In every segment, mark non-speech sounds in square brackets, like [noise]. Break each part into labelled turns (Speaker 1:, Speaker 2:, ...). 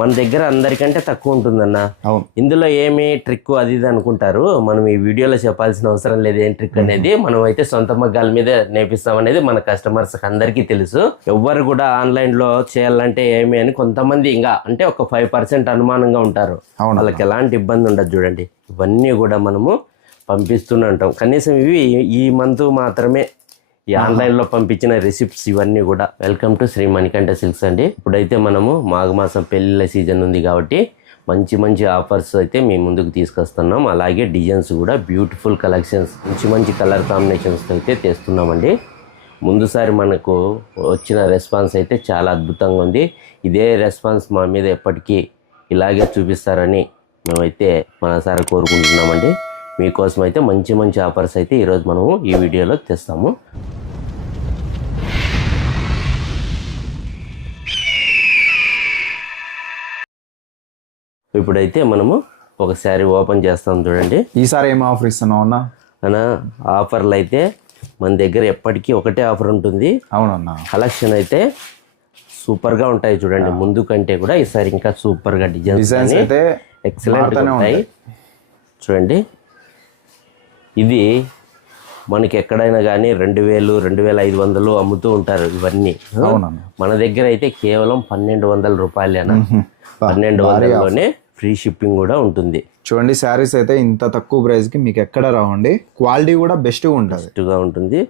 Speaker 1: మన దగ్గర అందరికంటే తక్కువ ఉంటుందన్న. ఇందులో ఏమి ట్రిక్ అది ఇది అనుకుంటారు? మనం ఈ వీడియోలో చెప్పాల్సిన అవసరం లేదు. ఏం ట్రిక్ అనేది మనం అయితే సొంత మగ్గాల మీద నేర్పిస్తాం అనేది మన కస్టమర్స్ అందరికీ తెలుసు. ఎవ్వరు కూడా ఆన్లైన్లో చేయాలంటే ఏమి అని కొంతమంది ఇంకా అంటే ఒక ఫైవ్ పర్సెంట్ అనుమానంగా ఉంటారు. వాళ్ళకి ఎలాంటి ఇబ్బంది ఉండదు చూడండి. ఇవన్నీ కూడా మనము పంపిస్తూనే ఉంటాం. కనీసం ఇవి ఈ మంత్ మాత్రమే ఈ ఆన్లైన్లో పంపించిన రిసిప్ట్స్ ఇవన్నీ కూడా. Welcome to Shri Manikanta silks అండి. ఇప్పుడైతే మనము మాఘమాసం పెళ్ళిళ్ళ సీజన్ ఉంది కాబట్టి మంచి మంచి ఆఫర్స్ అయితే మీ ముందుకు తీసుకొస్తున్నాం. అలాగే డిజైన్స్ కూడా బ్యూటిఫుల్ కలెక్షన్స్ మంచి మంచి కలర్ కాంబినేషన్స్ అయితే తెస్తున్నామండి. ముందుసారి మనకు వచ్చిన రెస్పాన్స్ అయితే చాలా అద్భుతంగా ఉంది. ఇదే రెస్పాన్స్ మా మీద ఎప్పటికీ ఇలాగే చూపిస్తారని మేమైతే మనసారి కోరుకుంటున్నామండి. మీకోసం అయితే మంచి మంచి ఆఫర్స్ అయితే ఈరోజు మనము ఈ వీడియోలో తెస్తాము. ఇప్పుడైతే మనము ఒక శారీ ఓపెన్ చేస్తాం చూడండి.
Speaker 2: ఈసారి ఏం ఆఫర్ ఇస్తున్నావు అన్న?
Speaker 1: అన్న ఆఫర్లు అయితే మన దగ్గర ఎప్పటికీ ఒకటే ఆఫర్ ఉంటుంది.
Speaker 2: అవునన్న.
Speaker 1: కలెక్షన్ అయితే సూపర్గా ఉంటాయి చూడండి. ముందు కంటే కూడా ఈసారి ఇంకా సూపర్గా డిజైన్స్
Speaker 2: డిజైన్స్ అయితే
Speaker 1: ఎక్సలెంట్ ఉంటాయి. చూడండి. ఇది మనకి ఎక్కడైనా కానీ రెండు వేలు రెండు వేల ఐదు వందలు అమ్ముతూ ఉంటారు ఇవన్నీ.
Speaker 2: అవునన్న.
Speaker 1: మన దగ్గర అయితే కేవలం పన్నెండు వందల రూపాయలేనా పన్నెండు వందలలోనే ఫ్రీ షిప్పింగ్ కూడా ఉంటుంది.
Speaker 2: చూడండి శారీస్ అయితే ఇంత తక్కువ ప్రైస్కి మీకు ఎక్కడ రావండి. క్వాలిటీ కూడా బెస్ట్ ఉంటుంది.
Speaker 1: గా ఉంటుంది.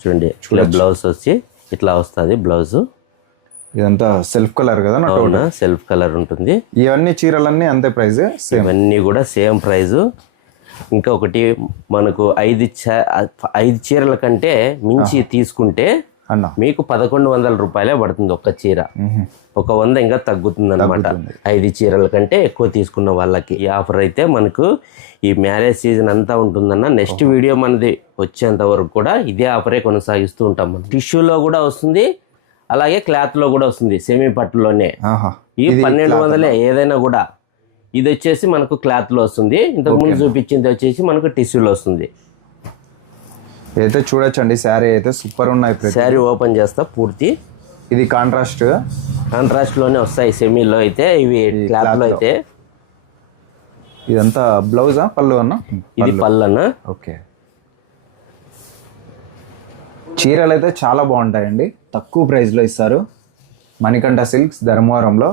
Speaker 1: చూడండి ఇట్లా బ్లౌజ్ వచ్చి ఇట్లా వస్తుంది బ్లౌజ్
Speaker 2: ఇదంతా సెల్ఫ్ కలర్ కదా
Speaker 1: అవునా? సెల్ఫ్ కలర్ ఉంటుంది.
Speaker 2: ఇవన్నీ చీరలన్నీ అంతే ప్రైస్
Speaker 1: ఇవన్నీ కూడా సేమ్ ప్రైజు ఇంకా ఒకటి మనకు ఐదు ఐదు చీరల కంటే మించి తీసుకుంటే
Speaker 2: అన్న.
Speaker 1: మీకు పదకొండు వందల రూపాయలే పడుతుంది ఒక్క చీర. ఒక వంద ఇంకా తగ్గుతుంది. అనమాట ఐదు చీరల కంటే ఎక్కువ తీసుకున్న వాళ్ళకి ఈ ఆఫర్ అయితే మనకు ఈ మ్యారేజ్ సీజన్ అంతా ఉంటుందన్న. నెక్స్ట్ వీడియో మనది వచ్చేంత వరకు కూడా ఇదే ఆఫరే కొనసాగిస్తూ ఉంటాం మనం. టిష్యూలో కూడా వస్తుంది అలాగే క్లాత్లో కూడా వస్తుంది సెమీ పట్టులోనే. ఈ పన్నెండు వందలే ఏదైనా కూడా. ఇది వచ్చేసి మనకు క్లాత్లో వస్తుంది. ఇంతకు ముందు చూపించింది వచ్చేసి మనకు టిష్యూలో వస్తుంది.
Speaker 2: ఇదైతే చూడొచ్చండి శారీ అయితే సూపర్ ఉన్నాయి ప్రతి
Speaker 1: శారీ ఓపెన్ చేస్తా పూర్తి.
Speaker 2: ఇది కాంట్రాస్ట్
Speaker 1: కాంట్రాస్ట్లోనే వస్తాయి సెమీలో అయితే ఇవి క్లాత్లో అయితే.
Speaker 2: ఇదంతా బ్లౌజా పళ్ళు అన్న?
Speaker 1: ఇది పల్లన
Speaker 2: ఓకే. చీరలు అయితే చాలా బాగుంటాయండి తక్కువ ప్రైస్లో ఇస్తారు. మణికంఠ సిల్క్స్ ధర్మవరంలో.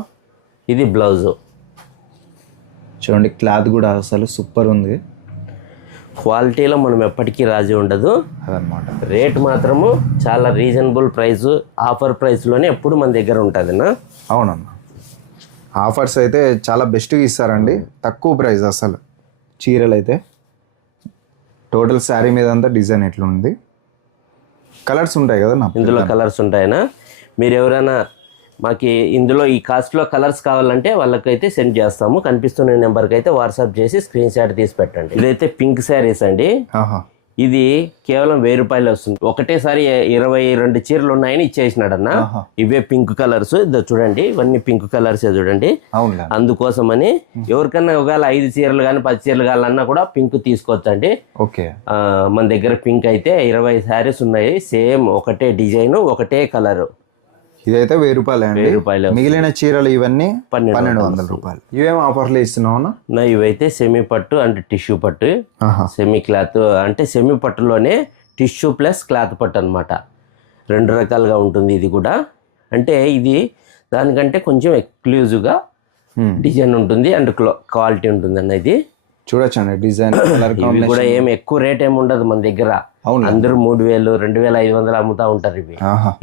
Speaker 1: ఇది బ్లౌజ్.
Speaker 2: చూడండి క్లాత్ కూడా అసలు సూపర్ ఉంది.
Speaker 1: క్వాలిటీలో మనం ఎప్పటికీ రాజీ ఉండదు.
Speaker 2: అదనమాట.
Speaker 1: రేట్ మాత్రము చాలా రీజనబుల్ ప్రైస్ ఆఫర్ ప్రైస్లోనే ఎప్పుడు మన దగ్గర ఉంటుందినా
Speaker 2: అవునన్న. ఆఫర్స్ అయితే చాలా బెస్ట్గా ఇస్తారండి. తక్కువ ప్రైస్ అసలు. చీరలు అయితే టోటల్ శారీ మీద అంతా డిజైన్ ఎట్లుంది? కలర్స్ ఉంటాయి కదా
Speaker 1: ఇందులో కలర్స్ ఉంటాయనా మీరు ఎవరైనా మాకి ఇందులో ఈ కాస్ట్లో కలర్స్ కావాలంటే వాళ్ళకైతే సెండ్ చేస్తాము. కనిపిస్తున్న నెంబర్కి అయితే వాట్సాప్ చేసి స్క్రీన్ షాట్ తీసి పెట్టండి. ఇదైతే పింక్ శారీస్ అండి. ఇది కేవలం వెయ్యి రూపాయలు వస్తుంది. ఒకటేసారి ఇరవై రెండు చీరలు ఉన్నాయని ఇచ్చేసినాడన్న. ఇవే పింక్ కలర్స్ ఇదో చూడండి. ఇవన్నీ పింక్ కలర్స్ చూడండి.
Speaker 2: అవునులే.
Speaker 1: అందుకోసమని ఎవరికన్నా ఒకవేళ ఐదు చీరలు కానీ పది చీరలు కావాలన్నా కూడా పింక్ తీసుకోవచ్చండి.
Speaker 2: ఓకే.
Speaker 1: మన దగ్గర పింక్ అయితే ఇరవై శారీస్ ఉన్నాయి. సేమ్ ఒకటే డిజైన్ ఒకటే కలర్
Speaker 2: ఇదైతే వెయ్యి రూపాయలే అండి.
Speaker 1: రూపాయలు
Speaker 2: మిగిలిన చీరలు ఇవన్నీ
Speaker 1: పన్నెండు
Speaker 2: వందల రూపాయలు. ఇవేం ఆఫర్లు ఇస్తున్నావు?
Speaker 1: నా ఇవైతే సెమీ పట్టు అంటే టిష్యూ పట్టు. సెమీ క్లాత్ అంటే సెమీ పట్టులోనే టిష్యూ ప్లస్ క్లాత్ పట్టు అనమాట రెండు రకాలుగా ఉంటుంది ఇది కూడా. అంటే ఇది దానికంటే కొంచెం ఎక్స్క్లూజివ్గా
Speaker 2: Hmm.
Speaker 1: డిజైన్ ఉంటుంది అండ్ క్వాలిటీ ఉంటుంది అన్న ఇది.
Speaker 2: చూడొచ్చండి డిజైన్ కలర్
Speaker 1: ఇవి కూడా ఏం ఎక్కువ రేట్ ఏమి ఉండదు మన దగ్గర.
Speaker 2: అవును?
Speaker 1: అందరూ మూడు వేలు రెండు వేల ఐదు వందలు అమ్ముతా ఉంటారు ఇవి.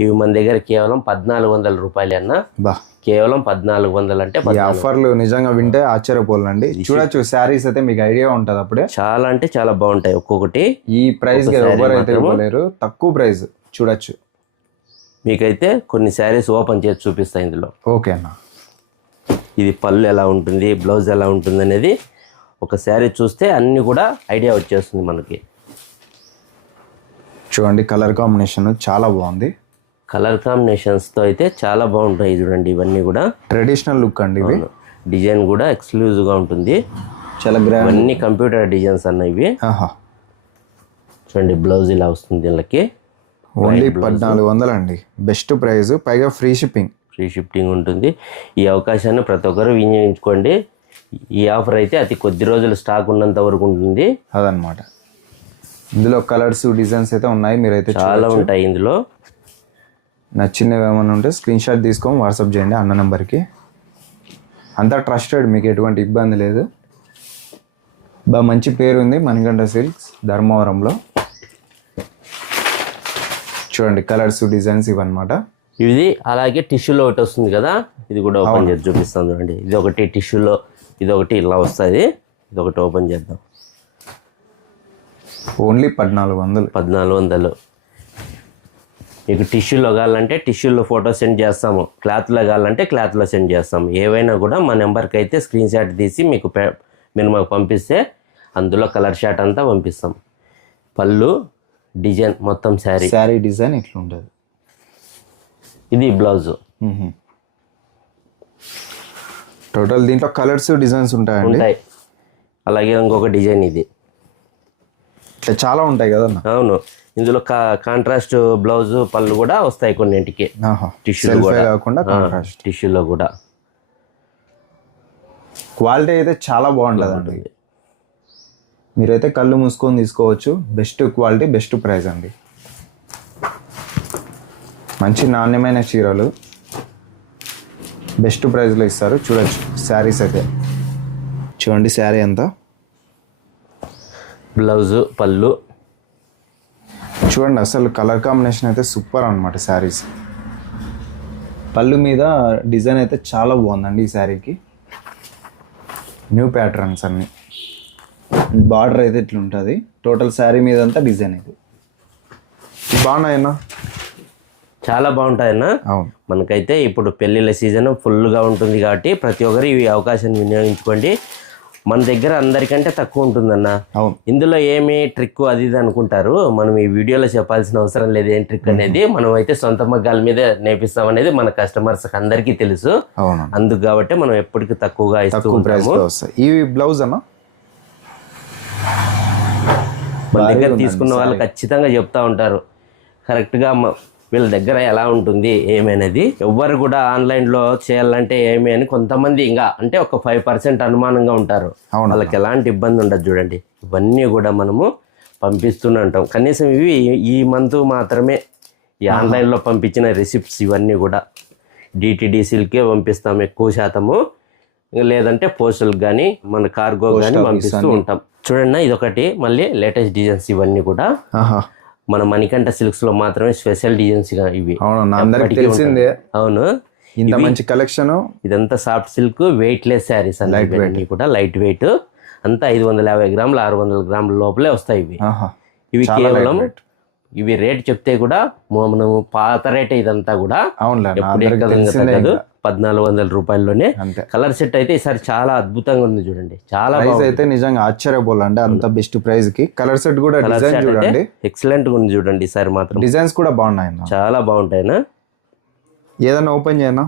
Speaker 1: ఇవి మన దగ్గర కేవలం పద్నాలుగు వందల రూపాయలు అన్న
Speaker 2: బా.
Speaker 1: కేవలం పద్నాలుగు వందలు అంటే
Speaker 2: ఆఫర్లు నిజంగా వింటే ఆశ్చర్యపోలండి. చూడొచ్చు శారీస్ అయితే మీకు ఐడియా ఉంటది అప్పుడే.
Speaker 1: చాలా అంటే చాలా బాగుంటాయి ఒక్కొక్కటి.
Speaker 2: ఈ ప్రైస్ ఎవరైతే ఇవ్వలేరు తక్కువ ప్రైస్ చూడొచ్చు.
Speaker 1: మీకైతే కొన్ని శారీస్ ఓపెన్ చేసి చూపిస్తాయి ఇందులో.
Speaker 2: ఓకే అన్న.
Speaker 1: ఇది పళ్ళు ఎలా ఉంటుంది బ్లౌజ్ ఎలా ఉంటుంది అనేది ఒక శారీ చూస్తే అన్ని కూడా ఐడియా వచ్చేస్తుంది మనకి.
Speaker 2: చూడండి కలర్ కాంబినేషన్ చాలా బాగుంది.
Speaker 1: కలర్ కాంబినేషన్స్తో అయితే చాలా బాగుంటాయి చూడండి ఇవన్నీ కూడా.
Speaker 2: ట్రెడిషనల్ లుక్ అండి ఇవి.
Speaker 1: డిజైన్ కూడా ఎక్స్క్లూజివ్గా ఉంటుంది.
Speaker 2: చాలా గ్రాండ్
Speaker 1: ఇవన్నీ కంప్యూటర్ డిజైన్స్ అన్న ఇవి.
Speaker 2: ఆహా.
Speaker 1: చూడండి బ్లౌజ్ ఇలా వస్తుంది వీళ్ళకి.
Speaker 2: ఓన్లీ పద్నాలుగు వందలు అండి. బెస్ట్ ప్రైస్ పైగా ఫ్రీ షిప్పింగ్
Speaker 1: ఫ్రీ షిఫ్టింగ్ ఉంటుంది. ఈ అవకాశాన్ని ప్రతి ఒక్కరు వినియోగించుకోండి. ఈ ఆఫర్ అయితే అతి కొద్ది రోజులు స్టాక్ ఉన్నంత వరకు ఉంటుంది.
Speaker 2: అదనమాట ఇందులో కలర్స్ డిజైన్స్ అయితే ఉన్నాయి. మీరైతే
Speaker 1: చాలా ఉంటాయి ఇందులో.
Speaker 2: నచ్చినవి ఏమైనా ఉంటే స్క్రీన్ షాట్ తీసుకొని వాట్సాప్ చేయండి అన్న నెంబర్కి. అంతా ట్రస్టెడ్ మీకు ఎటువంటి ఇబ్బంది లేదు. బా మంచి పేరు ఉంది మణికంఠ సిల్క్స్ ధర్మవరంలో. చూడండి కలర్స్ డిజైన్స్ ఇవన్నమాట.
Speaker 1: ఇది అలాగే టిష్యూలో ఒకటి వస్తుంది కదా? ఇది కూడా ఓపెన్ చేసి చూపిస్తాను చూడండి. ఇది ఒకటి టిష్యూలో ఇది ఒకటి ఇలా వస్తుంది. ఇది ఒకటి ఓపెన్ చేద్దాం.
Speaker 2: ఓన్లీ పద్నాలుగు వందలు.
Speaker 1: పద్నాలుగు వందలు. మీకు టిష్యూలో కావాలంటే టిష్యూలో ఫోటో సెండ్ చేస్తాము. క్లాత్లో కావాలంటే క్లాత్లో సెండ్ చేస్తాము. ఏవైనా కూడా మా నెంబర్కి అయితే స్క్రీన్ షాట్ తీసి మీకు మీరు మాకు పంపిస్తే అందులో కలర్ షాట్ అంతా పంపిస్తాం. పళ్ళు డిజైన్ మొత్తం శారీ.
Speaker 2: శారీ డిజైన్ ఇట్లా ఉంటుంది
Speaker 1: ఇది బ్లౌజు.
Speaker 2: టోటల్ దీంట్లో కలర్స్ డిజైన్స్
Speaker 1: ఉంటాయి. అలాగే ఇంకొక డిజైన్ ఇది.
Speaker 2: చాలా ఉంటాయి కదన్న.
Speaker 1: అవును. ఇందులో కాంట్రాస్ట్ బ్లౌజ్ పళ్ళు కూడా వస్తాయి కొన్నింటికి. టిష్యూలు కూడా.
Speaker 2: కాకుండా కాంట్రాస్ట్
Speaker 1: టిష్యూలో కూడా.
Speaker 2: క్వాలిటీ అయితే చాలా బాగుంటుందండి. మీరైతే కళ్ళు మూసుకొని తీసుకోవచ్చు. బెస్ట్ క్వాలిటీ బెస్ట్ ప్రైస్ అండి. మంచి నాణ్యమైన చీరలు. బెస్ట్ ప్రైస్లో ఇస్తారు. చూడొచ్చు. శారీస్ అయితే. చూడండి శారీ ఎంత?
Speaker 1: బ్లౌజు పళ్ళు.
Speaker 2: చూడండి అసలు కలర్ కాంబినేషన్ అయితే సూపర్ అనమాట శారీస్. పళ్ళు మీద డిజైన్ అయితే చాలా బాగుందండి ఈ శారీకి. న్యూ ప్యాటర్న్స్ అన్ని. బార్డర్ అయితే ఇట్లా ఉంటుంది టోటల్ శారీ మీద అంతా డిజైన్ ఇది. బాగున్నాయన్నా
Speaker 1: చాలా బాగుంటాయన్న
Speaker 2: అవును.
Speaker 1: మనకైతే ఇప్పుడు పెళ్ళిళ్ళ సీజన్ ఫుల్గా ఉంటుంది కాబట్టి ప్రతి ఒక్కరు ఈ అవకాశాన్ని వినియోగించుకోండి. మన దగ్గర అందరికంటే తక్కువ ఉంటుందన్న. ఇందులో ఏమి ట్రిక్ అది ఇది అనుకుంటారు. మనం ఈ వీడియోలో చెప్పాల్సిన అవసరం లేదు. ఏం ట్రిక్ అనేది మనం అయితే సొంత మగ్గాల మీదే నేర్పిస్తాం అనేది మన కస్టమర్స్ అందరికీ తెలుసు. అందుకు కాబట్టి మనం ఎప్పటికీ తక్కువగా ఇస్తూ ఉంటాము.
Speaker 2: ఇవి బ్లౌజ్ అన్న?
Speaker 1: మన దగ్గర తీసుకున్న వాళ్ళు ఖచ్చితంగా చెప్తా ఉంటారు. కరెక్ట్గా వీళ్ళ దగ్గర ఎలా ఉంటుంది ఏమనేది ఎవ్వరు కూడా ఆన్లైన్లో చేయాలంటే ఏమి అని కొంతమంది ఇంకా అంటే ఒక ఫైవ్ పర్సెంట్ అనుమానంగా ఉంటారు. వాళ్ళకి ఎలాంటి ఇబ్బంది ఉండదు చూడండి. ఇవన్నీ కూడా మనము పంపిస్తూనే ఉంటాం. కనీసం ఇవి ఈ మంత్ మాత్రమే ఈ ఆన్లైన్లో పంపించిన రిసిప్ట్స్ ఇవన్నీ కూడా. డిటిడిసిలకే పంపిస్తాం ఎక్కువ శాతము. లేదంటే పోస్టులకు కానీ మన కార్గో కానీ పంపిస్తూ ఉంటాం. చూడండి ఇదొకటి. మళ్ళీ లేటెస్ట్ డిజైన్స్ ఇవన్నీ కూడా. మన మణికంఠ సిల్క్స్లో మాత్రమే స్పెషల్ డిజైన్స్ ఇవి.
Speaker 2: అవును
Speaker 1: అవును.
Speaker 2: ఇంత మంచి కలెక్షన్.
Speaker 1: ఇదంతా soft silk weightless sarees అన్నీ కూడా లైట్ వెయిట్ అంతా ఐదు వందల యాభై గ్రాములు ఆరు వందల గ్రాముల లోపలే వస్తాయి ఇవి. ఇవి కేవలం. ఇవి రేట్ చెప్తే కూడా మనము పాత రేట్ ఇదంతా కూడా.
Speaker 2: అవునులే నా
Speaker 1: ఎప్పుడు
Speaker 2: అందరికి
Speaker 1: ఎక్కదు ఇంకా
Speaker 2: తెలిసిందే
Speaker 1: తగ్గదు. పద్నాలుగు వందల రూపాయల్లోనే కలర్ సెట్ అయితే ఈసారి చాలా అద్భుతంగా ఉంది చూడండి. చాలా
Speaker 2: ప్రైస్ అయితే నిజంగా ఆశ్చర్యపోలండి అంత బెస్ట్ ప్రైస్కి. కలర్ సెట్ కూడా డిజైన్ చూడండి.
Speaker 1: ఎక్సలెంట్గా ఉంది చూడండి ఈసారి మాత్రం.
Speaker 2: డిజైన్స్ కూడా బాగున్నాయి
Speaker 1: చాలా బాగుంటాయినా
Speaker 2: ఏదైనా ఓపెన్ చేయనా?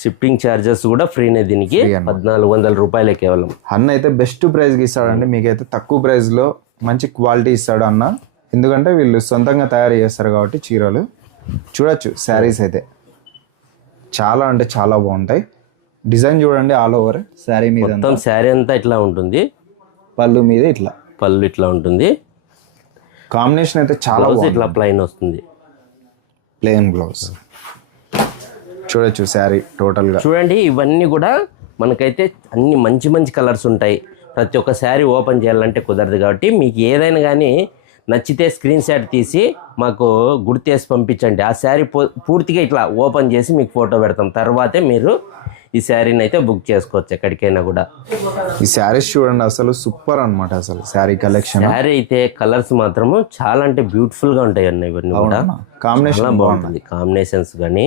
Speaker 1: షిఫ్టింగ్ ఛార్జెస్ కూడా ఫ్రీనే దీనికి. పద్నాలుగు వందల రూపాయలే కేవలం.
Speaker 2: అన్న అయితే బెస్ట్ ప్రైస్కి ఇస్తాడండి. మీకైతే తక్కువ ప్రైస్లో మంచి క్వాలిటీ ఇస్తాడు అన్న. ఎందుకంటే వీళ్ళు సొంతంగా తయారు చేస్తారు కాబట్టి చీరలు. చూడొచ్చు శారీస్ అయితే. చాలా అంటే చాలా బాగుంటాయి. డిజైన్ చూడండి ఆల్ ఓవర్. శారీ మీద.
Speaker 1: మొత్తం శారీ అంతా ఇట్లా ఉంటుంది.
Speaker 2: పళ్ళు మీద ఇట్లా.
Speaker 1: పళ్ళు ఇట్లా ఉంటుంది.
Speaker 2: కాంబినేషన్ అయితే చాలా
Speaker 1: ఇట్లా ప్లైన్ వస్తుంది.
Speaker 2: ప్లెయిన్ బ్లౌజ్ చూడొచ్చు శారీ టోటల్గా.
Speaker 1: చూడండి ఇవన్నీ కూడా మనకైతే అన్ని మంచి మంచి కలర్స్ ఉంటాయి. ప్రతి ఒక్క శారీ ఓపెన్ చేయాలంటే కుదరదు కాబట్టి మీకు ఏదైనా కానీ నచ్చితే స్క్రీన్ షాట్ తీసి మాకు గుర్తేసి పంపించండి. ఆ శారీ పూర్తిగా ఇట్లా ఓపెన్ చేసి మీకు ఫోటో పెడతాం. తర్వాతే మీరు ఈ శారీని అయితే బుక్ చేసుకోవచ్చు ఎక్కడికైనా కూడా.
Speaker 2: ఈ శారీస్ చూడండి అసలు సూపర్ అన్నమాట అసలు శారీ కలెక్షన్.
Speaker 1: శారీ అయితే కలర్స్ మాత్రము చాలా అంటే బ్యూటిఫుల్గా ఉంటాయి అన్న ఇవన్నీ కూడా.
Speaker 2: కాంబినేషన్
Speaker 1: బాగుంటుంది కాంబినేషన్స్ కానీ.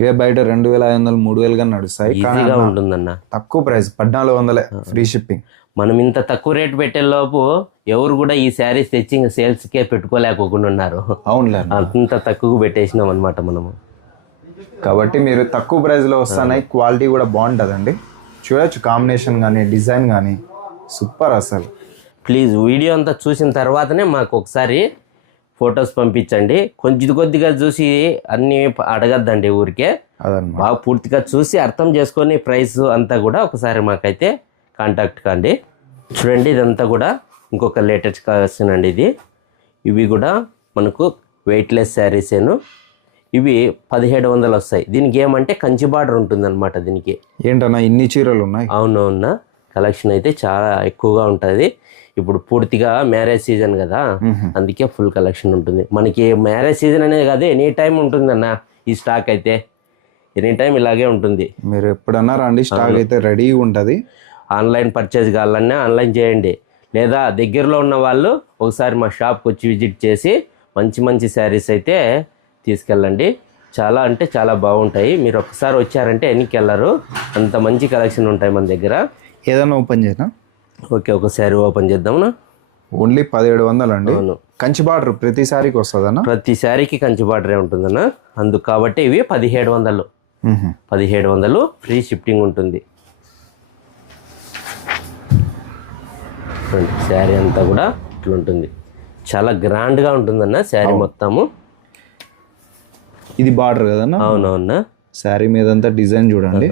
Speaker 2: ఇవే బయట రెండు వేల ఐదు వందలు మూడు వేలుగా నడుస్తాయి.
Speaker 1: ఈజీగా ఉంటుందన్న.
Speaker 2: తక్కువ ప్రైస్ పద్నాలుగు వందలే ఫ్రీ షిప్పింగ్.
Speaker 1: మనం ఇంత తక్కువ రేట్ పెట్టే లోపు ఎవరు కూడా ఈ శారీస్ తెచ్చి ఇంకా సేల్స్కే పెట్టుకోలేకోకుండా ఉన్నారు.
Speaker 2: అవునులే
Speaker 1: అంత తక్కువ పెట్టేసినాం అనమాట మనము.
Speaker 2: కాబట్టి మీరు తక్కువ ప్రైస్లో వస్తున్నాయి క్వాలిటీ కూడా బాగుంటుందండి. చూడొచ్చు కాంబినేషన్ కానీ డిజైన్ కానీ సూపర్ అసలు.
Speaker 1: ప్లీజ్ వీడియో అంతా చూసిన తర్వాతనే మాకు ఒకసారి ఫొటోస్ పంపించండి. కొంచెం కొద్దిగా చూసి అన్నీ అడగద్దండి ఊరికే. బాగా పూర్తిగా చూసి అర్థం చేసుకొని ప్రైస్ అంతా కూడా ఒకసారి మాకైతే కాంటాక్ట్ కాండి. చూడండి ఇదంతా కూడా ఇంకొక లేటెస్ట్ కలెక్షన్ అండి ఇది. ఇవి కూడా మనకు వెయిట్లెస్ శారీసేను ఇవి పదిహేడు వందలు వస్తాయి. దీనికి ఏమంటే కంచి బార్డర్ ఉంటుందన్నమాట దీనికి.
Speaker 2: ఏంటన్నా ఇన్ని చీరలు ఉన్నాయి?
Speaker 1: అవునవునా. కలెక్షన్ అయితే చాలా ఎక్కువగా ఉంటుంది. ఇప్పుడు పూర్తిగా మ్యారేజ్ సీజన్ కదా. అందుకే ఫుల్ కలెక్షన్ ఉంటుంది. మనకి మ్యారేజ్ సీజన్ అనేది కాదు ఎనీ టైం ఉంటుందన్న ఈ స్టాక్ అయితే. ఎనీ టైం ఇలాగే ఉంటుంది.
Speaker 2: మీరు ఎప్పుడన్నా రండి స్టాక్ అయితే రెడీగా ఉంటుంది.
Speaker 1: ఆన్లైన్ పర్చేజ్ కావాలన్నా ఆన్లైన్ చేయండి. లేదా దగ్గరలో ఉన్న వాళ్ళు ఒకసారి మా షాప్కి వచ్చి విజిట్ చేసి మంచి మంచి శారీస్ అయితే తీసుకెళ్ళండి. చాలా అంటే చాలా బాగుంటాయి. మీరు ఒకసారి వచ్చారంటే ఎన్నికి వెళ్ళరు అంత మంచి కలెక్షన్ ఉంటాయి మన దగ్గర.
Speaker 2: ఏదైనా ఓపెన్ చేసినా
Speaker 1: ఓకే ఒక శారీ ఓపెన్ చేద్దామనా?
Speaker 2: ఓన్లీ పదిహేడు వందలు అండి
Speaker 1: అవును.
Speaker 2: కంచి బార్డర్ ప్రతి సారీకి వస్తుందన్నా?
Speaker 1: ప్రతి శారీకి కంచి బార్డరే ఉంటుందన్న. అందుకు కాబట్టి ఇవి పదిహేడు వందలు. పదిహేడు వందలు ఫ్రీ షిఫ్టింగ్ ఉంటుంది. చూడండి శారీ అంతా కూడా ఇట్లా ఉంటుంది చాలా గ్రాండ్గా ఉంటుందన్న శారీ మొత్తము.
Speaker 2: ఇది బార్డర్ కదన్నా?
Speaker 1: అవునవునా
Speaker 2: శారీ మీద అంతా డిజైన్ చూడండి.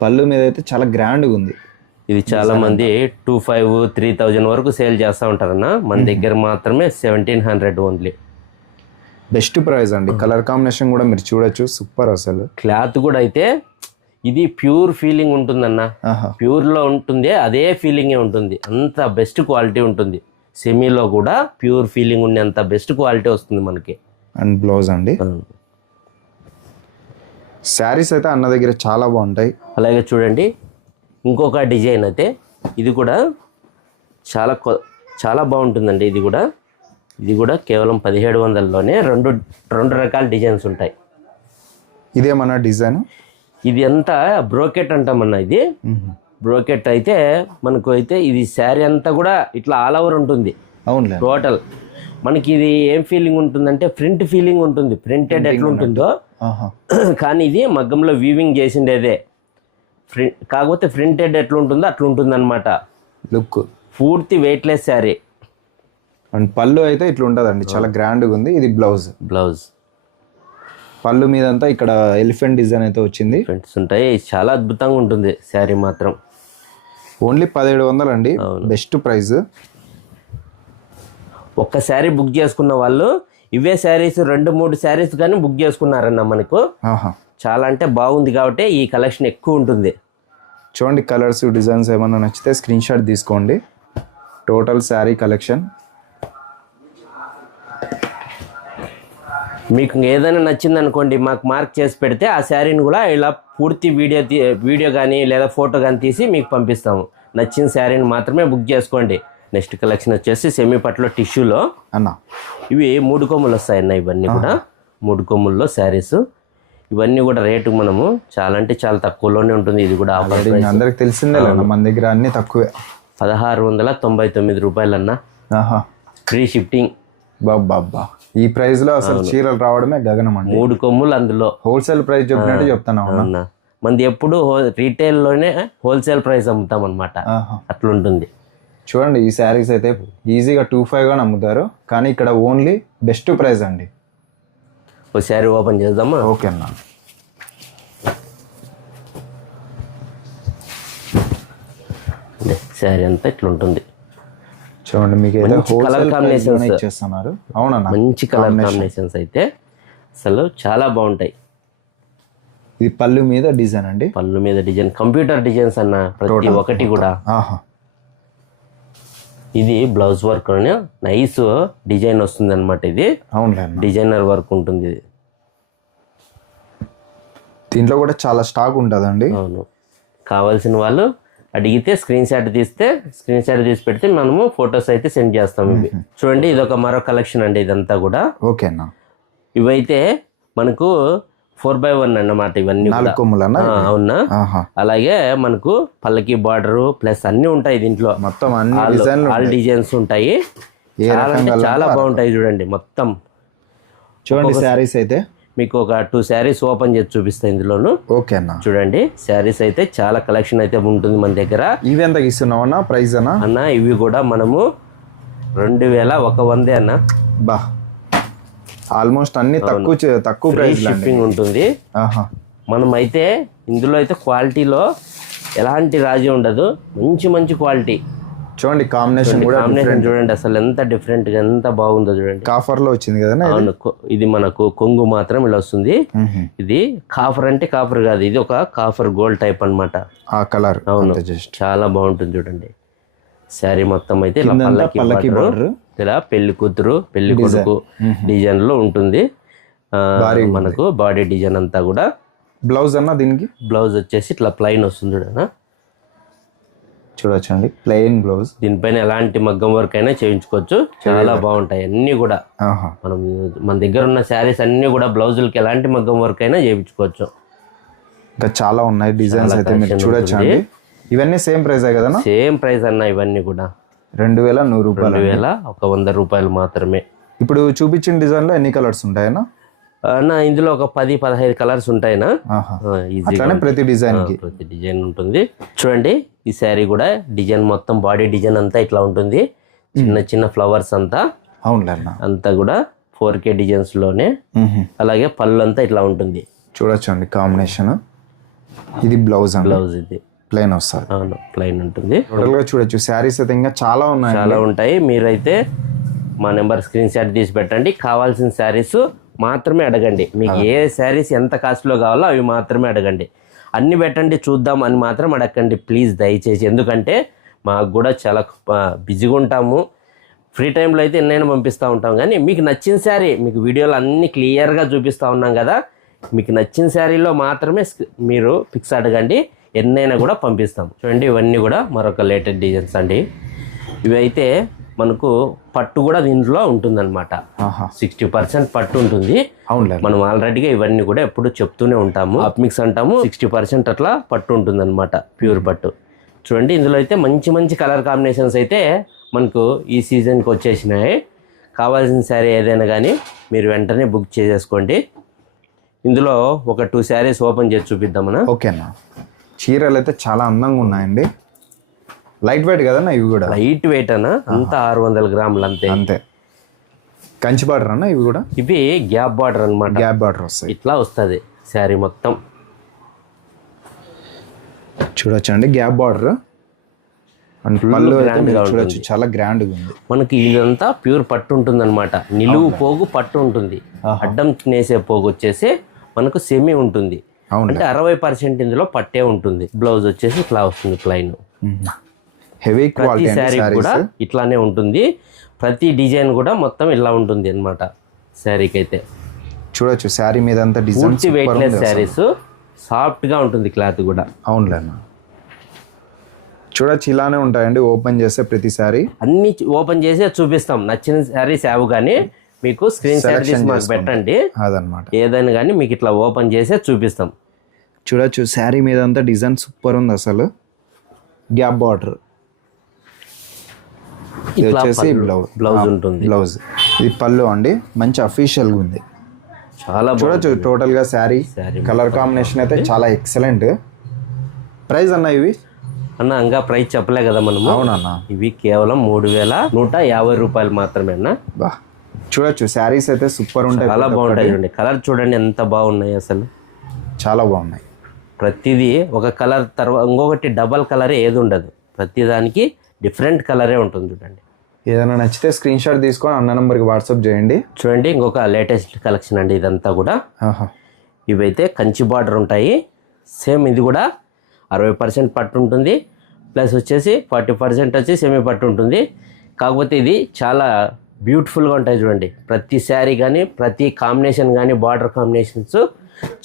Speaker 2: పళ్ళు మీద అయితే చాలా గ్రాండ్గా ఉంది.
Speaker 1: ఇది చాలా మంది టూ ఫైవ్ త్రీ థౌజండ్ వరకు సేల్ చేస్తూ ఉంటారన్న. మన దగ్గర మాత్రమే seventeen hundred only
Speaker 2: best price అండి. కలర్ కాంబినేషన్ కూడా మీరు చూడొచ్చు. సూపర్ అసలు.
Speaker 1: క్లాత్ కూడా అయితే ఇది ప్యూర్ ఫీలింగ్ ఉంటుందన్న. ప్యూర్లో ఉంటుంది అదే ఫీలింగే ఉంటుంది. అంత బెస్ట్ క్వాలిటీ ఉంటుంది. సెమీలో కూడా ప్యూర్ ఫీలింగ్ ఉండేంత బెస్ట్ క్వాలిటీ వస్తుంది మనకి.
Speaker 2: అండ్ బ్లౌజ్ అండి. శారీస్ అయితే అన్న దగ్గర చాలా బాగుంటాయి.
Speaker 1: అలాగే చూడండి ఇంకొక డిజైన్ అయితే ఇది కూడా చాలా చాలా బాగుంటుందండి ఇది కూడా. ఇది కూడా కేవలం పదిహేడు వందలలోనే రెండు రెండు రకాల డిజైన్స్ ఉంటాయి.
Speaker 2: ఇదేమన్నా డిజైన్.
Speaker 1: ఇది అంతా బ్రోకెట్ అంటామన్న ఇది? బ్రోకెట్ అయితే మనకు అయితే ఇది శారీ అంతా కూడా ఇట్లా ఆల్ ఓవర్ ఉంటుంది.
Speaker 2: అవునులే.
Speaker 1: టోటల్. మనకి ఇది ఏం ఫీలింగ్ ఉంటుందంటే ప్రింట్ ఫీలింగ్ ఉంటుంది. ప్రింటెడ్ ఎట్లా ఉంటుందో.
Speaker 2: ఆహా. [clears throat]
Speaker 1: కానీ ఇది మగ్గంలో వీవింగ్ చేసిండేదే కాకపోతే ప్రింటెడ్ ఎట్లా ఉంటుందో అట్లా ఉంటుంది అనమాట
Speaker 2: లుక్
Speaker 1: పూర్తి వెయిట్లెస్ శారీ.
Speaker 2: అండ్ పళ్ళు అయితే ఇట్లా ఉంటుందండి. చాలా గ్రాండ్గా ఉంది. ఇది బ్లౌజ్
Speaker 1: బ్లౌజ్
Speaker 2: పళ్ళు మీద అంతా ఇక్కడ ఎలిఫెంట్ డిజైన్ అయితే వచ్చింది.
Speaker 1: ప్రింట్స్ ఉంటాయి. చాలా అద్భుతంగా ఉంటుంది. శారీ మాత్రం.
Speaker 2: ఓన్లీ పదిహేడు వందలు అండి బెస్ట్ ప్రైస్.
Speaker 1: ఒక్క శారీ బుక్ చేసుకున్న వాళ్ళు ఇవే శారీస్ రెండు మూడు శారీస్ కానీ బుక్ చేసుకున్నారన్న మనకు. చాలా అంటే బాగుంది కాబట్టి ఈ కలెక్షన్ ఎక్కువ ఉంటుంది.
Speaker 2: చూడండి కలర్స్ డిజైన్స్ ఏమన్నా నచ్చితే స్క్రీన్ షాట్ తీసుకోండి. Total sari collection.
Speaker 1: మీకు ఏదైనా నచ్చింది అనుకోండి మాకు మార్క్ చేసి పెడితే ఆ శారీని కూడా ఇలా పూర్తి వీడియో వీడియో కానీ లేదా ఫోటో కానీ తీసి మీకు పంపిస్తాము. నచ్చిన శారీని మాత్రమే బుక్ చేసుకోండి. నెక్స్ట్ కలెక్షన్ వచ్చేసి సెమీ పట్లో టిష్యూలో.
Speaker 2: అన్న.
Speaker 1: ఇవి మూడు కొమ్ములు వస్తాయన్న ఇవన్నీ కూడా. మూడు కొమ్ముల్లో శారీస్. ఇవన్నీ కూడా రేటు మనము చాలా అంటే చాలా తక్కువలోనే ఉంటుంది. ఇది కూడా
Speaker 2: అందరికి తెలిసిందే మన దగ్గర అన్ని తక్కువే.
Speaker 1: పదహారు వందల తొంభై తొమ్మిది రూపాయలన్నా. ఫ్రీ షిఫ్టింగ్
Speaker 2: బాబ్బా ఈ ప్రైస్లో అసలు చీరలు రావడమే గగనం అండి.
Speaker 1: మూడు కొమ్ములు అందులో.
Speaker 2: హోల్సేల్ ప్రైస్ చెప్పినట్టు చెప్తాను అవునా?
Speaker 1: మనది ఎప్పుడు హో- రీటైల్లోనే హోల్సేల్ ప్రైస్ అమ్ముతాం అనమాట అట్లుంటుంది.
Speaker 2: చూడండి ఈ శారీస్ అయితే ఈజీగా టూ ఫైవ్గా అమ్ముతారు. కానీ ఇక్కడ ఓన్లీ బెస్ట్ ప్రైస్ అండి.
Speaker 1: ఒక శారీ ఓపెన్ చేద్దామా?
Speaker 2: ఓకే అన్న.
Speaker 1: శారీ అంతా ఇట్లుంటుంది.
Speaker 2: చూడండి మీకు ప్రైస్
Speaker 1: combinations.
Speaker 2: ఇచ్చేస్తున్నారు? అవునన్నా
Speaker 1: మంచి కలర్ కాంబినేషన్స్ అయితే అసలు చాలా బాగుంటాయి.
Speaker 2: ఇది పళ్ళు మీద డిజైన్ అండి?
Speaker 1: పళ్ళు మీద డిజైన్ కంప్యూటర్ డిజైన్స్ అన్న ప్రతి ఒక్కటి కూడా. ఇది బ్లౌజ్ వర్క్ నైస్ డిజైన్ వస్తుంది అనమాట ఇది డిజైనర్ వర్క్ ఉంటుంది ఇది.
Speaker 2: దీంట్లో కూడా చాలా స్టాక్ ఉంటుందండి.
Speaker 1: అవును. కావాల్సిన వాళ్ళు అడిగితే స్క్రీన్ షాట్ తీస్తే స్క్రీన్ షాట్ తీసి పెడితే మనము ఫొటోస్ అయితే సెండ్ చేస్తాం ఇవి. చూడండి ఇది ఒక మరో కలెక్షన్ అండి ఇదంతా కూడా.
Speaker 2: ఓకే అన్న.
Speaker 1: ఇవైతే మనకు ఫోర్ బై వన్ అన్నమాట ఇవన్నీ అవునా? అలాగే మనకు పల్లకి బార్డర్ ప్లస్ అన్ని ఉంటాయి దీంట్లో.
Speaker 2: మొత్తం అన్ని
Speaker 1: ఆల్ డిజైన్స్ ఉంటాయి. చాలా బాగుంటాయి చూడండి మొత్తం.
Speaker 2: చూడండి శారీస్ అయితే.
Speaker 1: మీకు ఒక టూ శారీస్ ఓపెన్ చేసి చూపిస్తాయి ఇందులోను.
Speaker 2: ఓకే అన్న.
Speaker 1: చూడండి శారీస్ అయితే చాలా కలెక్షన్ అయితే ఉంటుంది మన దగ్గర.
Speaker 2: ఇవి ఎంత ఇస్తున్నావన్నా ప్రైస్ అన్న?
Speaker 1: అన్న ఇవి కూడా మనము రెండు వేల ఒక వందే అన్న.
Speaker 2: బా. ఆల్మోస్ట్ అన్ని తక్కువ తక్కువ ప్రైస్
Speaker 1: షిప్పింగ్ ఉంటుంది.
Speaker 2: ఆహా.
Speaker 1: మనం అయితే ఇందులో అయితే క్వాలిటీలో ఎలాంటి రాజీ ఉండదు. మంచి మంచి క్వాలిటీ
Speaker 2: చూడండి కాంబినేషన్ కూడా
Speaker 1: కాంబినేషన్ చూడండి అసలు ఎంత డిఫరెంట్గా ఎంత బాగుందో చూడండి.
Speaker 2: కాఫర్లో వచ్చింది కదా
Speaker 1: అవును ఇది మనకు కొంగు మాత్రం ఇలా వస్తుంది. ఇది కాఫర్ అంటే కాఫర్ కాదు ఇది ఒక కాఫర్ గోల్డ్ టైప్ అన్నమాట.
Speaker 2: ఆ కలర్
Speaker 1: అవును చాలా బాగుంటుంది చూడండి. శారీ మొత్తం అయితే ఇలా పల్లకి. ఇలా పెళ్ళి కూతురు పెళ్ళి కొడుకు డిజైన్లో ఉంటుంది. మనకు బాడీ డిజైన్ అంతా కూడా.
Speaker 2: బ్లౌజ్ అన్న దీనికి?
Speaker 1: బ్లౌజ్ వచ్చేసి ఇట్లా ప్లెయిన్ వస్తుంది చూడనా
Speaker 2: చూడొచ్చండి. ప్లెయిన్ బ్లౌజ్
Speaker 1: దీనిపైన ఎలాంటి మగ్గం వర్క్ అయినా చేయించుకోవచ్చు. చాలా బాగుంటాయి. అన్నీ కూడా మనం మన దగ్గర ఉన్న శారీస్ అన్నీ కూడా బ్లౌజులకి ఎలాంటి మగ్గం వర్క్ అయినా చేయించుకోవచ్చు.
Speaker 2: ఇంకా చాలా ఉన్నాయి. డిజైన్స్ అయితే మీరు చూడొచ్చండి. ఇవన్నీ సేమ్ ప్రైస్ కదా
Speaker 1: సేమ్ ప్రైస్ అన్న ఇవన్నీ కూడా.
Speaker 2: రెండు వేల నూరు రూపాయలు
Speaker 1: వేల ఒక వంద రూపాయలు మాత్రమే.
Speaker 2: ఇప్పుడు చూపించిన డిజైన్లో ఎన్ని కలర్స్ ఉంటాయన్నా?
Speaker 1: అన్న ఇందులో ఒక పది పదహైదు కలర్స్ ఉంటాయినా? ఈజీగా
Speaker 2: ప్రతి డిజైన్
Speaker 1: ప్రతి డిజైన్ ఉంటుంది. చూడండి ఈ శారీ కూడా డిజైన్ మొత్తం బాడీ డిజైన్ అంతా ఇట్లా ఉంటుంది. చిన్న చిన్న ఫ్లవర్స్ అంతా. అంతా కూడా ఫోర్ కే
Speaker 2: డిజైన్స్లోనే.
Speaker 1: అలాగే పళ్ళు అంతా ఇట్లా ఉంటుంది.
Speaker 2: చూడొచ్చండి కాంబినేషన్. ఇది బ్లౌజ్
Speaker 1: బ్లౌజ్ ఇది.
Speaker 2: ప్లెయిన్ వస్తుంది.
Speaker 1: అవును ప్లెయిన్ ఉంటుంది.
Speaker 2: టోటల్గా చూడొచ్చు. శారీస్ అయితే ఇంకా చాలా ఉన్నాయి
Speaker 1: చాలా ఉంటాయి. మీరైతే మా నెంబర్ స్క్రీన్ షాట్ తీసి పెట్టండి. కావాల్సిన శారీస్ మాత్రమే అడగండి. మీకు ఏ శారీస్ ఎంత కాస్ట్లో కావాలో అవి మాత్రమే అడగండి. అన్ని పెట్టండి చూద్దాం అని మాత్రం అడగండి. ప్లీజ్ దయచేసి. ఎందుకంటే మాకు కూడా చాలా బిజీగా ఉంటాము. ఫ్రీ టైంలో అయితే ఎన్నైనా పంపిస్తూ ఉంటాం. కానీ మీకు నచ్చిన శారీ మీకు వీడియోలో అన్ని క్లియర్గా చూపిస్తూ ఉన్నాం కదా మీకు నచ్చిన శారీలో మాత్రమే మీరు పిక్స్ అడగండి. ఎన్నైనా కూడా పంపిస్తాం. చూడండి ఇవన్నీ కూడా మరొక లేటెస్ట్ డిజైన్స్ అండి. ఇవి అయితే మనకు పట్టు కూడా దీంట్లో ఉంటుందన్నమాట. సిక్స్టీ పర్సెంట్ పట్టు ఉంటుంది. మనం ఆల్రెడీగా ఇవన్నీ కూడా ఎప్పుడు చెప్తూనే ఉంటాము. అప్ మిక్స్ అంటాము సిక్స్టీ పర్సెంట్ అట్లా పట్టు ఉంటుంది అనమాట ప్యూర్ పట్టు. చూడండి ఇందులో అయితే మంచి మంచి కలర్ కాంబినేషన్స్ అయితే మనకు ఈ సీజన్కి వచ్చేసినాయి. కావాల్సిన శారీ ఏదైనా కానీ మీరు వెంటనే బుక్ చేసేసుకోండి. ఇందులో ఒక టూ శారీస్ ఓపెన్ చేసి చూపిద్దామనా?
Speaker 2: ఓకే అన్న. చీరలు అయితే చాలా అందంగా ఉన్నాయండి. లైట్ వెయిట్ కదన్నా ఇవి కూడా?
Speaker 1: లైట్ వెయిట్ అన్న? అంతా ఆరు వందల గ్రాములు అంతే.
Speaker 2: అంతే. కంచి బార్డర్ అన్న ఇవి కూడా?
Speaker 1: ఇవి గ్యాప్ బార్డర్ అన్నమాట.
Speaker 2: గ్యాప్ బార్డర్ వస్తాయి.
Speaker 1: ఇట్లా వస్తుంది శారీ మొత్తం.
Speaker 2: చూడొచ్చండి గ్యాప్ బార్డర్. అండ్ పళ్ళు అయితే మీరు చూడొచ్చు చాలా గ్రాండ్గా ఉంది.
Speaker 1: మనకి ఇదంతా ప్యూర్ పట్టు ఉంటుంది అనమాట నిలువు పోగు పట్టు ఉంటుంది. అడ్డం నేసే పోగు వచ్చేసి మనకు సెమీ ఉంటుంది. అంటే అరవై పర్సెంట్ ఇందులో పట్టే ఉంటుంది. బ్లౌజ్ వచ్చేసి ఇట్లా వస్తుంది ప్లైన్
Speaker 2: హెవీ
Speaker 1: ప్రతి
Speaker 2: క్వాలిటీ
Speaker 1: శారీ కూడా ఇట్లానే ఉంటుంది. ప్రతి డిజైన్ కూడా మొత్తం ఇలా ఉంటుంది అనమాట శారీకి అయితే
Speaker 2: చూడొచ్చు శారీ మీద అంతా డిజైన్
Speaker 1: పూర్తి వెయిట్లెస్ శారీస్ సాఫ్ట్గా ఉంటుంది క్లాత్ కూడా.
Speaker 2: అవునులే చూడొచ్చు ఇలానే ఉంటాయండి ఓపెన్ చేస్తే ప్రతి శారీ.
Speaker 1: అన్ని ఓపెన్ చేసి చూపిస్తాం. నచ్చిన శారీస్ యావు కానీ మీకు స్క్రీన్ షాట్ తీసి మాకు పెట్టండి.
Speaker 2: అదనమాట
Speaker 1: ఏదైనా కానీ మీకు ఇట్లా ఓపెన్ చేసే చూపిస్తాం.
Speaker 2: చూడొచ్చు శారీ మీద అంతా డిజైన్ సూపర్ ఉంది అసలు. Gap border. ఇది వచ్చేసి బ్లౌజ్
Speaker 1: బ్లౌజ్ ఉంటుంది.
Speaker 2: బ్లౌజ్. ఇది పళ్ళు అండి. మంచి అఫీషియల్గా ఉంది.
Speaker 1: చాలా
Speaker 2: చూడొచ్చు టోటల్గా శారీ కలర్ కాంబినేషన్ అయితే చాలా ఎక్సలెంట్ ప్రైస్ అన్న ఇవి?
Speaker 1: అన్న ఇంకా ప్రైస్ చెప్పలే కదా మనము.
Speaker 2: అవునన్నా.
Speaker 1: ఇవి కేవలం మూడు వేల నూట యాభై రూపాయలు మాత్రమే అన్న.
Speaker 2: బా. చూడొచ్చు శారీస్ అయితే సూపర్ ఉంటాయి
Speaker 1: చాలా బాగుంటాయి చూడండి. కలర్ చూడండి ఎంత బాగున్నాయి అసలు.
Speaker 2: చాలా బాగున్నాయి.
Speaker 1: ప్రతిదీ ఒక కలర్ తర్వాత ఇంకొకటి డబల్ కలర్ ఏది ఉండదు. ప్రతి దానికి డిఫరెంట్ కలరే ఉంటుంది చూడండి.
Speaker 2: ఏదైనా నచ్చితే స్క్రీన్ షాట్ తీసుకొని అన్న నెంబర్కి వాట్సాప్ చేయండి.
Speaker 1: చూడండి ఇంకొక లేటెస్ట్ కలెక్షన్ అండి ఇదంతా కూడా. ఇవైతే కంచి బార్డర్ ఉంటాయి. సేమ్ ఇది కూడా అరవై పర్సెంట్ పట్టు ఉంటుంది. ప్లస్ వచ్చేసి ఫార్టీ పర్సెంట్ వచ్చి సెమీ పట్టు ఉంటుంది. కాకపోతే ఇది చాలా బ్యూటిఫుల్గా ఉంటాయి చూడండి. ప్రతి శారీ కానీ ప్రతి కాంబినేషన్ కానీ బార్డర్ కాంబినేషన్స్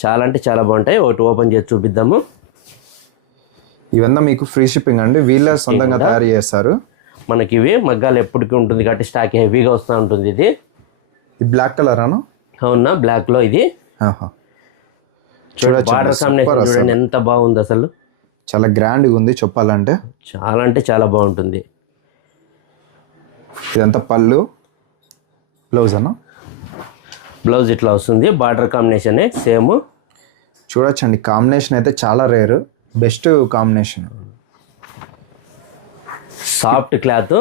Speaker 1: చాలా అంటే చాలా బాగుంటాయి. ఒకటి ఓపెన్ చేసి చూపిద్దాము.
Speaker 2: ఇవన్నీ మీకు ఫ్రీ షిప్పింగ్ అండి. వీళ్ళే సొంతంగా తయారు చేస్తారు
Speaker 1: మనకి ఇవి మగ్గాలు ఎప్పటికీ ఉంటుంది కాబట్టి స్టాక్ హెవీగా వస్తూ ఉంటుంది ఇది.
Speaker 2: ఈ బ్లాక్ కలర్ అను
Speaker 1: అవునా? బ్లాక్లో ఇది.
Speaker 2: చూడొచ్చు
Speaker 1: బార్డర్ కాంబినేషన్ చూడండి ఎంత బాగుంది అసలు.
Speaker 2: చాలా గ్రాండ్గా ఉంది చెప్పాలంటే.
Speaker 1: చాలా అంటే చాలా బాగుంటుంది.
Speaker 2: ఇదంతా పళ్ళు. బ్లౌజ్ అన్న
Speaker 1: బ్లౌజ్ ఇట్లా వస్తుంది. బార్డర్ కాంబినేషనే సేమ్
Speaker 2: చూడొచ్చండి కాంబినేషన్ అయితే చాలా rare best combination.
Speaker 1: Soft cloth.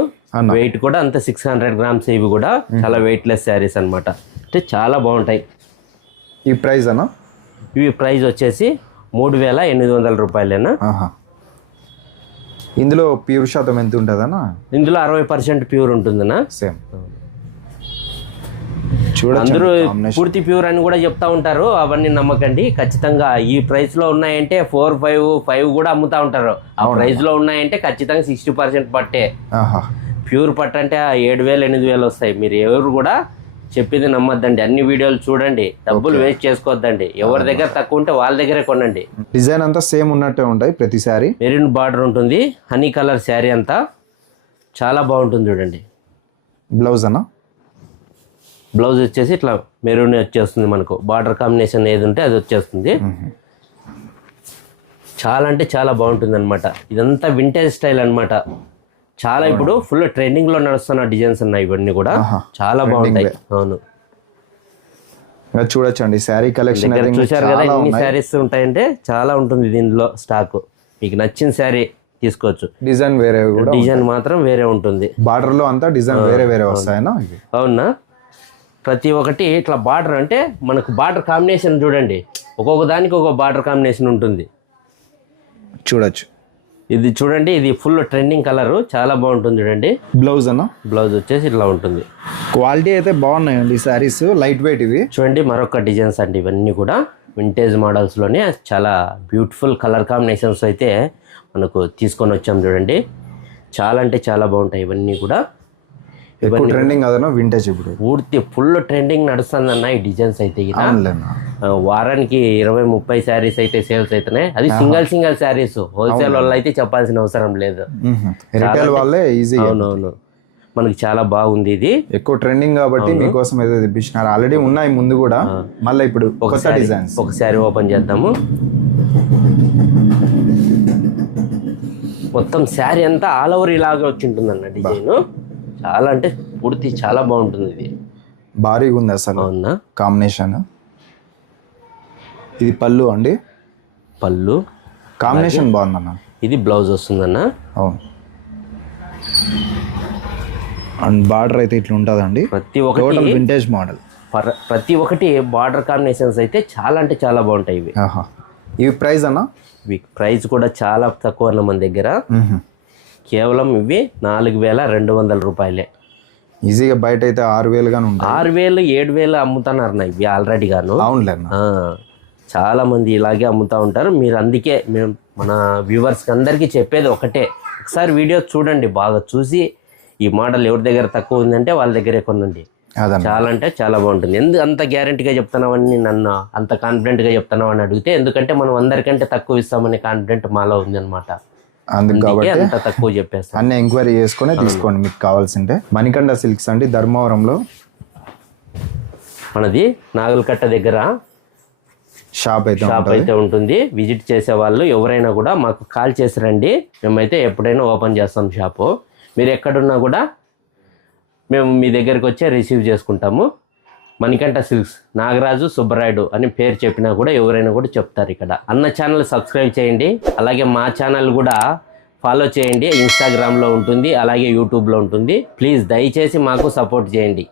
Speaker 1: Weight కూడా అంత సిక్స్ హండ్రెడ్ గ్రామ్స్ ఇవి కూడా చాలా వెయిట్ లెస్ శారీస్ అనమాట అంటే చాలా బాగుంటాయి.
Speaker 2: ఈ ప్రైస్ అన్న
Speaker 1: ఇవి ప్రైస్ వచ్చేసి మూడు వేల ఎనిమిది వందల రూపాయలేనా?
Speaker 2: ఇందులో ప్యూర్ శాతం ఎంత ఉంటుందన్న
Speaker 1: ఇందులో అరవై పర్సెంట్ ప్యూర్ ఉంటుందనా?
Speaker 2: సేమ్.
Speaker 1: అందరూ పూర్తి ప్యూర్ అని కూడా చెప్తా ఉంటారు. అవన్నీ నమ్మకండి. ఖచ్చితంగా ఈ ప్రైస్లో ఉన్నాయంటే ఫోర్ ఫైవ్ ఫైవ్ కూడా అమ్ముతా ఉంటారు. ఆ ప్రైస్లో ఉన్నాయంటే ఖచ్చితంగా సిక్స్టీ పర్సెంట్ పట్టే. ప్యూర్ పట్టు అంటే ఏడు వేలు ఎనిమిది వేలు వస్తాయి. మీరు ఎవరు కూడా చెప్పింది నమ్మద్దండి. అన్ని వీడియోలు చూడండి. డబ్బులు వేస్ట్ చేసుకోవద్దండి ఎవరి దగ్గర తక్కువ ఉంటే వాళ్ళ దగ్గరే కొనండి.
Speaker 2: డిజైన్ అంతా సేమ్ ఉన్నట్టే ఉంటాయి ప్రతిసారి.
Speaker 1: మెరూన్ బార్డర్ ఉంటుంది. హనీ కలర్ శారీ అంతా. చాలా బాగుంటుంది చూడండి.
Speaker 2: బ్లౌజ్ అన్న?
Speaker 1: బ్లౌజ్ వచ్చేసి ఇట్లా మెరూన్ వచ్చేస్తుంది మనకు. బార్డర్ కాంబినేషన్ ఏది ఉంటే అది వచ్చేస్తుంది. చాలా అంటే చాలా బాగుంటుంది అనమాట ఇదంతా వింటేజ్ స్టైల్ అన్నమాట. చాలా ఇప్పుడు ఫుల్ ట్రెండింగ్లో నడుస్తున్న డిజైన్స్ ఉన్నాయి ఇవన్నీ కూడా. చాలా బాగుంటాయి. అవును.
Speaker 2: చూడొచ్చండి. శారీ కలెక్షన్
Speaker 1: చూసారు కదా ఎన్ని శారీస్ ఉంటాయంటే చాలా ఉంటుంది దీనిలో స్టాక్ మీకు నచ్చిన శారీ తీసుకోవచ్చు.
Speaker 2: డిజైన్ వేరే కూడా
Speaker 1: డిజైన్ మాత్రం వేరే ఉంటుంది.
Speaker 2: బార్డర్లో అంతా డిజైన్ వేరే వేరే వస్తాయన్నా ఇవి?
Speaker 1: అవునా? ప్రతి ఒక్కటి ఇట్లా బార్డర్ అంటే మనకు బార్డర్ కాంబినేషన్ చూడండి. ఒక్కొక్క దానికి ఒక బార్డర్ కాంబినేషన్ ఉంటుంది.
Speaker 2: చూడొచ్చు.
Speaker 1: ఇది చూడండి ఇది ఫుల్ ట్రెండింగ్ కలర్. చాలా బాగుంటుంది చూడండి.
Speaker 2: బ్లౌజ్ అన్న?
Speaker 1: బ్లౌజ్ వచ్చేసి ఇట్లా ఉంటుంది.
Speaker 2: క్వాలిటీ అయితే బాగున్నాయండి శారీస్ లైట్ వెయిట్ ఇవి.
Speaker 1: చూడండి మరొక డిజైన్స్ అండి ఇవన్నీ కూడా. వింటేజ్ మోడల్స్లోనే చాలా బ్యూటిఫుల్ కలర్ కాంబినేషన్స్ అయితే మనకు తీసుకొని వచ్చాం చూడండి. చాలా అంటే చాలా బాగుంటాయి ఇవన్నీ కూడా.
Speaker 2: ఎక్కువ ట్రెండింగ్ కదన్నా వింటేజ్ ఇప్పుడు.
Speaker 1: పూర్తి ఫుల్ ట్రెండింగ్ నడుస్తుందన్న ఈ డిజైన్స్ అయితే వారానికి ఇరవై ముప్పై శారీస్ అయితే సేల్స్ అవుతున్నాయి అది సింగల్ సింగల్ శారీస్ హోల్సేల్ వాళ్ళు అయితే చెప్పాల్సిన అవసరం లేదు.
Speaker 2: రిటైల్ వాళ్ళే ఈజీ
Speaker 1: అవునవును. మనకి చాలా బాగుంది ఇది.
Speaker 2: ఎక్కువ ట్రెండింగ్ కాబట్టి మీకోసం ఏదో తెప్పించినారు. ఆల్రెడీ ఉన్నాయి ముందు కూడా. మళ్ళీ ఇప్పుడు డిజైన్స్
Speaker 1: ఒక శారీ ఓపెన్ చేద్దాము. మొత్తం శారీ అంతా ఆల్ ఓవర్ ఇలాగే వచ్చి ఉంటుందన్న డిజైన్ చాలా అంటే పూర్తి చాలా బాగుంటుంది ఇది.
Speaker 2: భారీగా ఉంది అసలు.
Speaker 1: అవునా
Speaker 2: కాంబినేషన్. ఇది పళ్ళు అండి?
Speaker 1: పళ్ళు.
Speaker 2: కాంబినేషన్ బాగుందన్న.
Speaker 1: ఇది బ్లౌజ్ వస్తుందన్న.
Speaker 2: అవును. అండ్ బార్డర్ అయితే ఇట్లా ఉంటుందండి.
Speaker 1: ప్రతి ఒక్కటి
Speaker 2: వింటేజ్ మోడల్
Speaker 1: పర- ప్రతి ఒక్కటి బార్డర్ కాంబినేషన్స్ అయితే చాలా అంటే చాలా బాగుంటాయి ఇవి.
Speaker 2: ఆహా. ఇవి ప్రైస్ అన్న?
Speaker 1: ఇవి ప్రైస్ కూడా చాలా తక్కువ అన్న మన దగ్గర. కేవలం ఇవి నాలుగు వేల రెండు వందల రూపాయలే.
Speaker 2: ఈజీగా బయట అయితే ఆరు వేలు గాను
Speaker 1: ఆరు వేలు ఏడు వేలు అమ్ముతున్నారు ఇవి ఆల్రెడీ గాను.
Speaker 2: అవునులే
Speaker 1: చాలా మంది ఇలాగే అమ్ముతా ఉంటారు. మీరు అందుకే మేము మన వ్యూవర్స్కి అందరికీ చెప్పేది ఒకటే. ఒకసారి వీడియో చూడండి బాగా చూసి ఈ మోడల్ ఎవరి దగ్గర తక్కువ ఉందంటే వాళ్ళ దగ్గరే కొనండి. చాలా అంటే చాలా బాగుంటుంది. ఎందుకు అంత గ్యారంటీగా చెప్తున్నావని నన్ను అంత కాన్ఫిడెంట్గా చెప్తున్నావు అని అడిగితే ఎందుకంటే మనం అందరికంటే తక్కువ ఇస్తామనే కాన్ఫిడెంట్ మాలో ఉంది అనమాట
Speaker 2: అందుకు కాబట్టి
Speaker 1: అంత తక్కువ చెప్పేస్తాం.
Speaker 2: అన్ని ఎంక్వైరీ చేసుకొని తీసుకోండి మీకు కావాల్సింటే. మణికంఠ సిల్క్స్ అండి ధర్మవరంలో.
Speaker 1: మనది నాగల్కట్ట దగ్గర
Speaker 2: షాప్ అయితే
Speaker 1: షాప్ అయితే ఉంటుంది. విజిట్ చేసే వాళ్ళు ఎవరైనా కూడా మాకు కాల్ చేసి రండి. మేమైతే ఎప్పుడైనా ఓపెన్ చేస్తాం షాపు. మీరు ఎక్కడున్నా కూడా మేము మీ దగ్గరికి వచ్చి రిసీవ్ చేసుకుంటాము. మణికంఠ సిల్క్స్ నాగరాజు సుబ్బరాయుడు అని పేరు చెప్పినా కూడా ఎవరైనా కూడా చెప్తారు ఇక్కడ. అన్న ఛానల్ సబ్స్క్రైబ్ చేయండి అలాగే మా ఛానల్ కూడా ఫాలో చేయండి. ఇన్స్టాగ్రామ్లో ఉంటుంది అలాగే యూట్యూబ్లో ఉంటుంది. ప్లీజ్ దయచేసి మాకు సపోర్ట్ చేయండి.